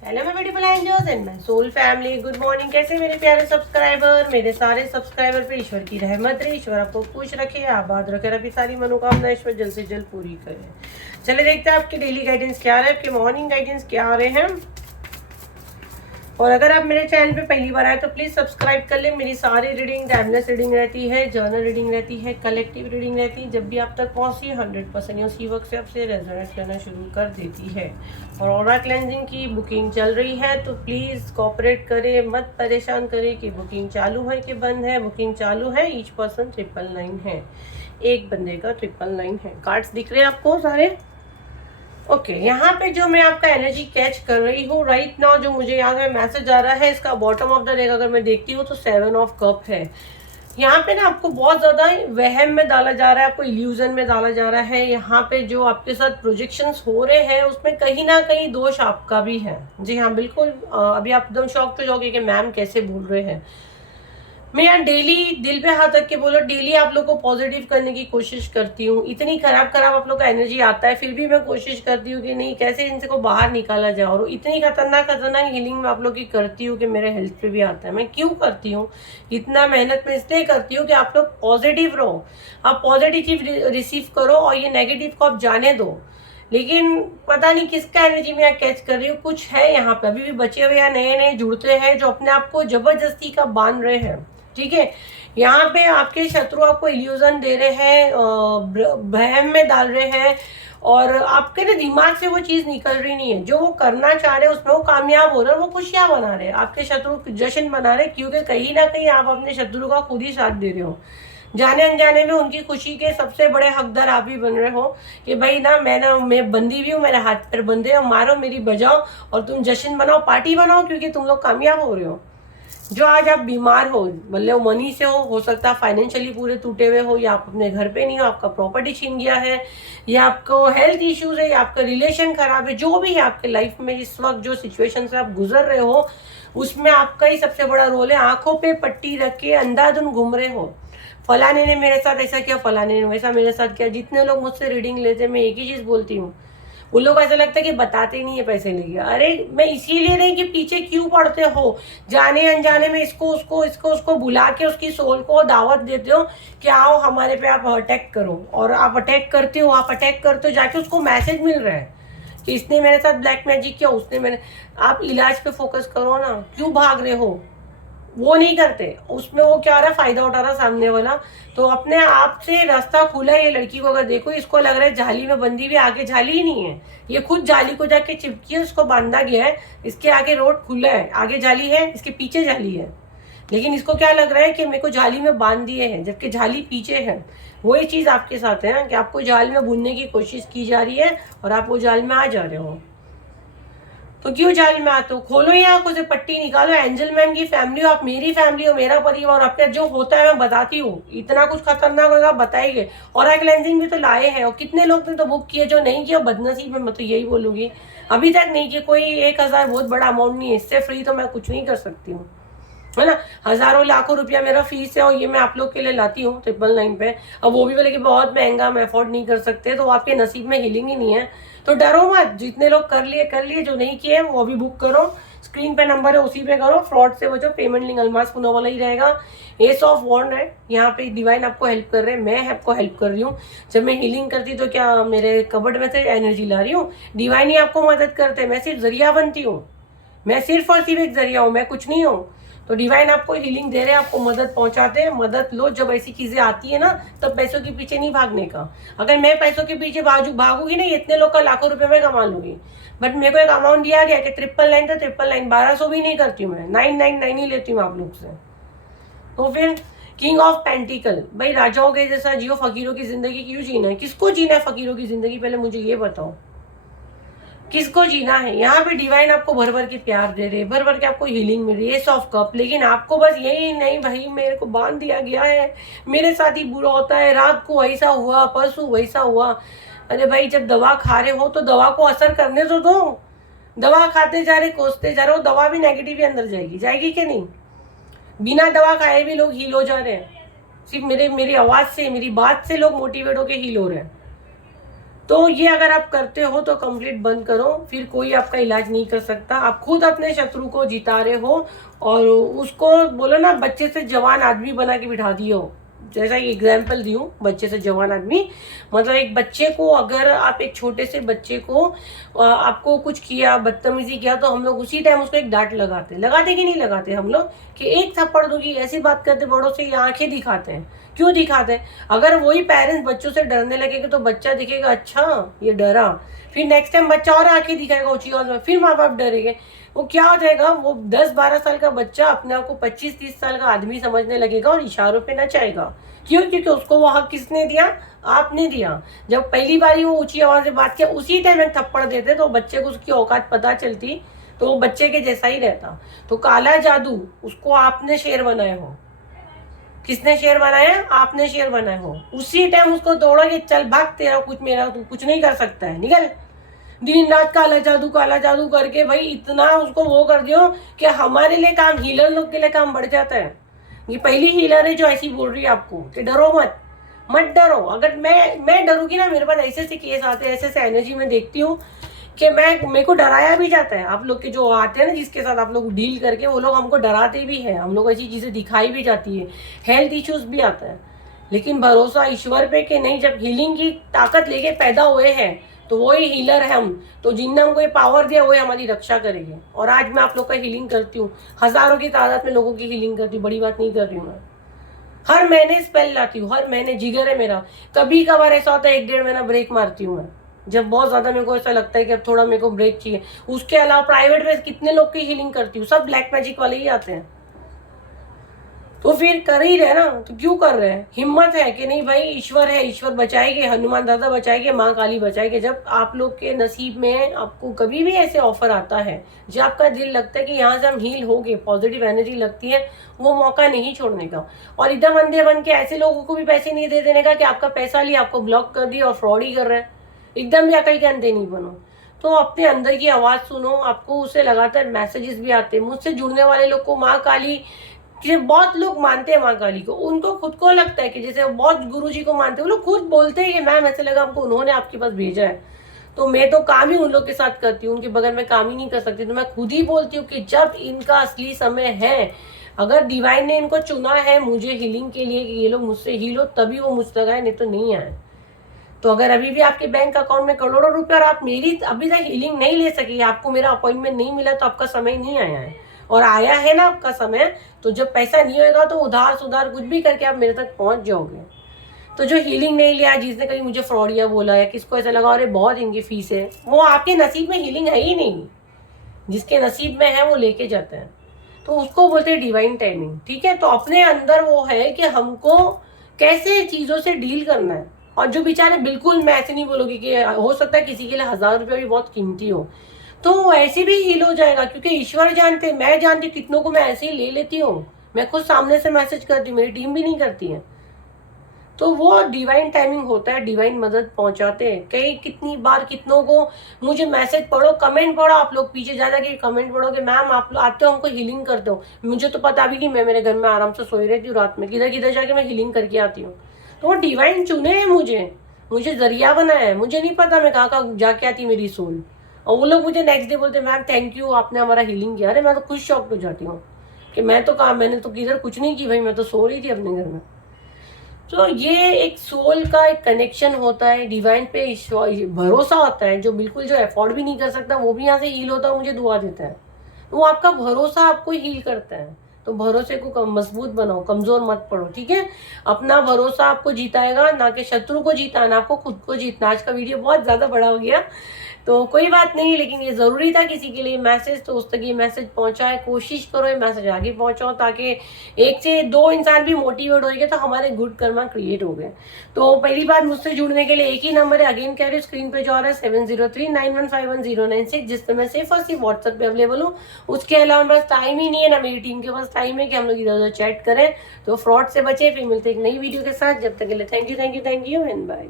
Hello मेरे beautiful angels and my soul family, good morning. कैसे मेरे प्यारे सब्सक्राइबर, मेरे सारे सब्सक्राइबर पे ईश्वर की रहमत रहे, ईश्वर आपको खुश रखे, आबाद रखे, अपनी सारी मनोकामना ईश्वर जल्द से जल्द पूरी करे। चले देखते हैं आपके डेली गाइडेंस क्या आ रहा है, आपके मॉर्निंग गाइडेंस क्या आ रहे हैं। और अगर आप मेरे चैनल पे पहली बार आए तो प्लीज़ सब्सक्राइब कर ले। मेरी सारी रीडिंग टाइमलेस रीडिंग रहती है, जर्नल रीडिंग रहती है, कलेक्टिव रीडिंग रहती है। जब भी आप तक पहुँचती 100% उसी वक्त से आपसे रेजोनेट करना शुरू कर देती है। और ऑरा क्लेंजिंग की बुकिंग चल रही है तो प्लीज़ कोऑपरेट करें, मत परेशान करें कि बुकिंग चालू है कि बंद है। बुकिंग चालू है, ईच पर्सन 999 है, एक बंदे का 999 है। कार्ड्स दिख रहे हैं आपको सारे? ओके यहाँ पे जो मैं आपका एनर्जी कैच कर रही हूँ राइट नाउ, जो मुझे यहाँ पे मैसेज आ रहा है, इसका बॉटम ऑफ द डेक अगर मैं देखती हूँ तो 7 ऑफ कप है। यहाँ पे ना आपको बहुत ज़्यादा वहम में डाला जा रहा है, आपको इल्यूजन में डाला जा रहा है। यहाँ पे जो आपके साथ प्रोजेक्शंस हो रहे हैं उसमें कहीं ना कहीं दोष आपका भी है। जी हाँ बिल्कुल। अभी आप एकदम शॉक टू जाओगे कि मैम कैसे बोल रहे हैं। मैं यार डेली दिल पे हाथ रख के बोलो, डेली आप लोग को पॉजिटिव करने की कोशिश करती हूँ। इतनी खराब आप लोग का एनर्जी आता है, फिर भी मैं कोशिश करती हूँ कि नहीं कैसे इनसे को बाहर निकाला जाए। और इतनी खतरनाक हीलिंग मैं आप लोग की करती हूँ कि मेरे हेल्थ पे भी आता है। मैं क्यों करती हूँ इतना मेहनत में? इसलिए करती हूँ कि आप लोग पॉजिटिव रहो, आप पॉजिटिव रिसीव करो और ये नेगेटिव को आप जाने दो। लेकिन पता नहीं किसका एनर्जी मैं कैच कर रही हूँ। कुछ है यहाँ पे अभी भी बचे हुए या नए नए जुड़ते हैं जो अपने आप को जबरदस्ती का बांध रहे हैं। ठीक है, यहाँ पे आपके शत्रु आपको इल्यूजन दे रहे हैं, भ्रम में डाल रहे हैं और आपके ना दिमाग से वो चीज़ निकल रही नहीं है। जो वो करना चाह रहे हैं उसमें वो कामयाब हो रहे हैं, वो खुशियाँ मना रहे हैं, आपके शत्रु जश्न मना रहे हैं, क्योंकि कहीं ना कहीं आप अपने शत्रु का खुद ही साथ दे रहे हो। जाने अनजाने में उनकी खुशी के सबसे बड़े हकदार आप ही बन रहे हो कि भाई मैं बंदी भी हूँ, मेरे हाथ पर बंदे हो, मारो मेरी बजाओ और तुम जश्न बनाओ, पार्टी बनाओ, क्योंकि तुम लोग कामयाब हो रहे हो। जो आज आप बीमार हो, मतलब मनी से हो सकता है फाइनेंशियली पूरे टूटे हुए हो, या आप अपने घर पे नहीं हो, आपका प्रॉपर्टी छीन गया है, या आपको हेल्थ इश्यूज है, या आपका रिलेशन खराब है, जो भी है आपके लाइफ में इस वक्त जो सिचुएशन से आप गुजर रहे हो उसमें आपका ही सबसे बड़ा रोल है। आंखों पे पट्टी रख के अंधाधुन घूम रहे हो, फलाने ने मेरे साथ ऐसा किया, फलाने ने वैसा मेरे साथ किया। जितने लोग मुझसे रीडिंग लेते हैं मैं एक ही चीज बोलती हूँ, उन लोग को ऐसा लगता है कि बताते ही नहीं है पैसे लेके। अरे मैं इसीलिए नहीं कि पीछे क्यों पड़ते हो, जाने अनजाने में इसको बुला के उसकी सोल को दावत देते हो कि आओ हमारे पे आप अटैक करो, और आप अटैक करते हो जाके उसको मैसेज मिल रहा है कि इसने मेरे साथ ब्लैक मैजिक किया, उसने मेरे। आप इलाज पे फोकस करो ना, क्यों भाग रहे हो? वो नहीं करते, उसमें वो क्या हो रहा है, फायदा उठा रहा सामने वाला। तो अपने आप से रास्ता खुला है। ये लड़की को अगर देखो, इसको लग रहा है जाली में बंदी भी, आगे जाली ही नहीं है, ये खुद जाली को जाके चिपकी है, उसको बांधा गया है, इसके आगे रोड खुला है, आगे जाली है, इसके पीछे जाली है। लेकिन इसको क्या लग रहा है कि मेरे को जाली में बांध दिए हैं, जबकि जाली पीछे है। वही चीज आपके साथ है ना कि आपको जाल में बुनने की कोशिश की जा रही है और आप वो जाल में आ जा रहे हो। तो क्यों जाल में आते हो? खोलो ये आंखों से पट्टी निकालो। एंजल मैम की फैमिली हो, आप मेरी फैमिली हो, मेरा परिवार। आपका जो होता है मैं बताती हूँ, इतना कुछ खतरनाक होगा बताएंगे। और क्लेंजिंग भी तो लाए हैं, और कितने लोग ने तो बुक किए, जो नहीं किया बदनसीब है, मैं तो यही बोलूंगी। अभी तक नहीं किया, कोई 1000 बहुत बड़ा अमाउंट नहीं है, इससे फ्री तो मैं कुछ नहीं कर सकती हूँ, है ना। हजारों लाखों रुपया मेरा फीस है और ये मैं आप लोग के लिए लाती हूँ 999 पे। अब वो भी बोले कि बहुत महंगा, हम अफोर्ड नहीं कर सकते, तो आपके नसीब में हीलिंग ही नहीं है। तो डरो मत, जितने लोग कर लिए, जो नहीं किए वो भी बुक करो। स्क्रीन पे नंबर है, उसी पे करो। फ्रॉड से बचो, पेमेंट लिंक अलमास पुना वाला ही रहेगा। एस ऑफ वॉन्ड है, यहाँ पे डिवाइन आपको हेल्प कर रहे हैं, मैं आपको हेल्प कर रही हूँ। जब मैं हीलिंग करती तो क्या मेरे कबर्ड में से एनर्जी ला रही हूँ? डिवाइन ही आपको मदद करते हैं, मैं सिर्फ जरिया बनती हूँ। मैं सिर्फ और सिर्फ एक जरिया हूँ, मैं कुछ नहीं हूँ। तो डिवाइन आपको हीलिंग दे रहे हैं, आपको मदद पहुंचाते हैं, मदद लो। जब ऐसी चीजें आती है ना, तब पैसों के पीछे नहीं भागने का। अगर मैं पैसों के पीछे भागूंगी ना, इतने लोग का लाखों रुपए में कमा लूंगी। बट मेरे को एक अमाउंट दिया गया कि 999 था, 999 1200 भी नहीं करती हूँ मैं, 999 ही लेती हूँ आप लोग से। तो फिर किंग ऑफ पेंटिकल, भाई राजाओं के जैसा जियो, फकीरों की जिंदगी क्यों जीना है? किसको जीना है फकीरों की जिंदगी? पहले मुझे ये बताओ, किसको जीना है? यहाँ पे डिवाइन आपको भर भर के प्यार दे रहे, भर भर के आपको हीलिंग मिल रही है, सॉफ्ट कप। लेकिन आपको बस यही नहीं, भाई मेरे को बांध दिया गया है, मेरे साथ ही बुरा होता है, रात को ऐसा हुआ, परसों वैसा हुआ। अरे भाई जब दवा खा रहे हो तो दवा को असर करने तो दो। दवा खाते जा रहे, कोसते जा रहे हो, दवा भी नेगेटिव ही अंदर जाएगी कि नहीं? बिना दवा खाए भी लोग हील हो जा रहे हैं, सिर्फ मेरी आवाज से, मेरी बात से लोग मोटिवेट होके हील हो रहे हैं। तो ये अगर आप करते हो तो कंप्लीट बंद करो, फिर कोई आपका इलाज नहीं कर सकता। आप खुद अपने शत्रु को जिता रहे हो और उसको बोलो ना बच्चे से जवान आदमी बना के बिठा दिए हो। जैसा कि एग्जाम्पल दी हूँ बच्चे से जवान आदमी, मतलब एक बच्चे को अगर आप एक छोटे से बच्चे को आपको कुछ किया, बदतमीजी किया, तो हम लोग उसी टाइम उसको एक डांट लगाते कि नहीं लगाते हम लोग, कि एक थप्पड़ दूंगी, ऐसी बात करते बड़ों से, आंखें दिखाते हैं। क्यों दिखाते हैं? अगर वही पेरेंट्स बच्चों से डरने लगेगा तो बच्चा दिखेगा अच्छा ये डरा, फिर नेक्स्ट टाइम बच्चा और आंखें दिखाएगा ऊंची आवाज में, फिर माँ बाप डरेंगे। वो क्या हो जाएगा, वो 10-12 साल का बच्चा अपने आप को 25-30 साल का आदमी समझने लगेगा और इशारों पे नचाएगा। क्यों? क्योंकि उसको वो हक किसने दिया? आपने दिया। जब पहली बारी वो ऊंची आवाज से बात किया उसी टाइम एक थप्पड़ देते तो बच्चे को उसकी औकात पता चलती, तो वो बच्चे के जैसा ही रहता। तो काला जादू उसको आपने शेर बनाए हो। किसने शेर बनाया? आपने शेर बनाए हो। उसी टाइम उसको दौड़ोगे, चल भाग, तेरा कुछ मेरा तू कुछ नहीं कर सकता है, निकल। दिन रात काला जादू करके भाई इतना उसको वो कर दियो कि हमारे लिए काम, हीलर लोग के लिए काम बढ़ जाता है। ये पहली हीलर है जो ऐसी बोल रही है आपको कि डरो मत डरो। अगर मैं डरूंगी ना, मेरे पास ऐसे ऐसे केस आते हैं, ऐसे ऐसे एनर्जी में देखती हूँ कि मेरे को डराया भी जाता है। आप लोग के जो आते हैं ना, जिसके साथ आप लोग डील करके, वो लोग हमको डराते भी हैं, हम लोग ऐसी चीजें दिखाई भी जाती है, हेल्थ इश्यूज भी आता है। लेकिन भरोसा ईश्वर पे कि नहीं, जब हीलिंग की ताकत लेके पैदा हुए हैं तो वही हीलर है हम, तो जिनने हमको ये पावर दिया वही हमारी रक्षा करेंगे। और आज मैं आप लोग का हीलिंग करती हूँ, हजारों की तादाद में लोगों की हीलिंग करती हूँ, बड़ी बात नहीं कर रही हूँ मैं। हर महीने स्पेल लाती हूँ, हर महीने, जिगर है मेरा। कभी कभार ऐसा होता है 1-1.5 महीना ब्रेक मारती हूँ मैं, जब बहुत ज्यादा मेरे को ऐसा लगता है कि अब थोड़ा मेरे को ब्रेक चाहिए। उसके अलावा प्राइवेट में कितने लोग की हीलिंग करती हूँ, सब ब्लैक मैजिक वाले ही आते हैं। तो फिर कर ही रहे ना, तो क्यों कर रहे हैं? हिम्मत है कि नहीं भाई, ईश्वर है, ईश्वर बचाएंगे, हनुमान दादा बचाएंगे, माँ काली बचाएंगे। जब आप लोग के नसीब में आपको कभी भी ऐसे ऑफर आता है, जब आपका दिल लगता है कि यहाँ से हम हील हो गए, पॉजिटिव एनर्जी लगती है, वो मौका नहीं छोड़ने का। और एकदम अंधे बन के ऐसे लोगों को भी पैसे नहीं दे देने का कि आपका पैसा लिया, आपको ब्लॉक कर दिया और फ्रॉड ही कर रहे हैं। एकदम भी अकल के अंधे नहीं बनो। तो अपने अंदर की आवाज सुनो, आपको उससे लगातार मैसेजेस भी आते हैं। मुझसे जुड़ने वाले लोग को माँ काली, कि बहुत लोग मानते हैं माँ काली को, उनको खुद को लगता है कि जैसे बहुत गुरुजी को मानते हैं, वो लोग खुद बोलते हैं कि मैम ऐसे लगा हमको उन्होंने आपके पास भेजा है। तो मैं तो काम ही उन लोग के साथ करती हूँ, उनके बगैर मैं काम ही नहीं कर सकती। तो मैं खुद ही बोलती हूँ कि जब इनका असली समय है, अगर डिवाइन ने इनको चुना है मुझे हीलिंग के लिए कि ये लोग मुझसे हील हो, तभी वो मुझ तक आए, नहीं तो नहीं आए। तो अगर अभी भी आपके बैंक अकाउंट में करोड़ों रुपए और आप मेरी अभी तक हीलिंग नहीं ले सकी, आपको मेरा अपॉइंटमेंट नहीं मिला, तो आपका समय नहीं आया है। और आया है ना आपका समय, तो जब पैसा नहीं होगा तो उधार सुधार कुछ भी करके आप मेरे तक पहुंच जाओगे। तो जो हीलिंग नहीं लिया, जिसने कहीं मुझे फ्रॉडिया बोला या किसको ऐसा लगा अरे बहुत इनकी फीस है, वो आपके नसीब में हीलिंग है ही नहीं। जिसके नसीब में है वो लेके जाते हैं, तो उसको बोलते हैं डिवाइन टाइमिंग। ठीक है, तो अपने अंदर वो है कि हमको कैसे चीजों से डील करना है। और जो बेचारे, बिल्कुल मैं ऐसे नहीं बोलूंगी कि हो सकता है किसी के लिए 1000 रुपया भी बहुत कीमती हो, तो ऐसे भी हील हो जाएगा, क्योंकि ईश्वर जानते, मैं जानती कितनों को मैं ऐसे ही ले लेती हूँ। मैं खुद सामने से मैसेज करती हूँ, मेरी टीम भी नहीं करती है। तो वो डिवाइन टाइमिंग होता है, डिवाइन मदद पहुंचाते हैं। कई कितनी बार कितनों को मुझे मैसेज पढ़ो, कमेंट पढ़ो, आप लोग पीछे जाना कि कमेंट पढ़ो कि मैम आप लोग आते हो हमको हीलिंग करते हो। मुझे तो पता भी नहीं, मैं मेरे घर में आराम से सोई रहती हूँ रात में, किधर किधर जाके मैं हीलिंग करके आती हूँ। तो वो डिवाइन चुने हैं मुझे जरिया बनाया है। मुझे नहीं पता मैं कहाँ कहाँ जाके आती मेरी सोल, और वो लोग मुझे नेक्स्ट डे बोलते मैम थैंक यू, आपने हमारा हीलिंग किया। अरे मैं तो खुद शॉक्ड हो जाती हूँ कि मैं तो कहा, मैंने तो किधर कुछ नहीं की भाई, मैं तो सो रही थी अपने घर में। तो ये एक सोल का एक कनेक्शन होता है, डिवाइन पे भरोसा होता है। जो बिल्कुल जो अफोर्ड भी नहीं कर सकता वो भी यहाँ से हील होता है, मुझे दुआ देता है। वो आपका भरोसा आपको हील करता है। तो भरोसे को मजबूत बनाओ, कमजोर मत पड़ो। ठीक है, अपना भरोसा आपको जीताएगा, ना कि शत्रु को जीताना, आपको खुद को जीतना। आज का वीडियो बहुत ज्यादा बड़ा हो गया, तो कोई बात नहीं, लेकिन ये जरूरी था किसी के लिए मैसेज, तो उस तक ये मैसेज पहुंचाए। कोशिश करो ये मैसेज आगे पहुंचाओ, ताकि 1 से 2 इंसान भी मोटिवेट हो गए तो हमारे गुड कर्मा क्रिएट हो गए। तो पहली बार मुझसे जुड़ने के लिए एक ही नंबर है, अगेन कह रही हूँ, स्क्रीन पे जो आ रहा है 7039151096, जिस पर मैं सिर्फ और सिर्फ व्हाट्सएप पे अवेलेबल हूँ। उसके अलावा बस टाइम ही नहीं है, ना मेरी टीम के पास टाइम है कि हम लोग इधर उधर चैट करें। तो फ्रॉड से बचे, फिर मिलते एक नई वीडियो के साथ। जब तक के लिए थैंक यू एंड बाय।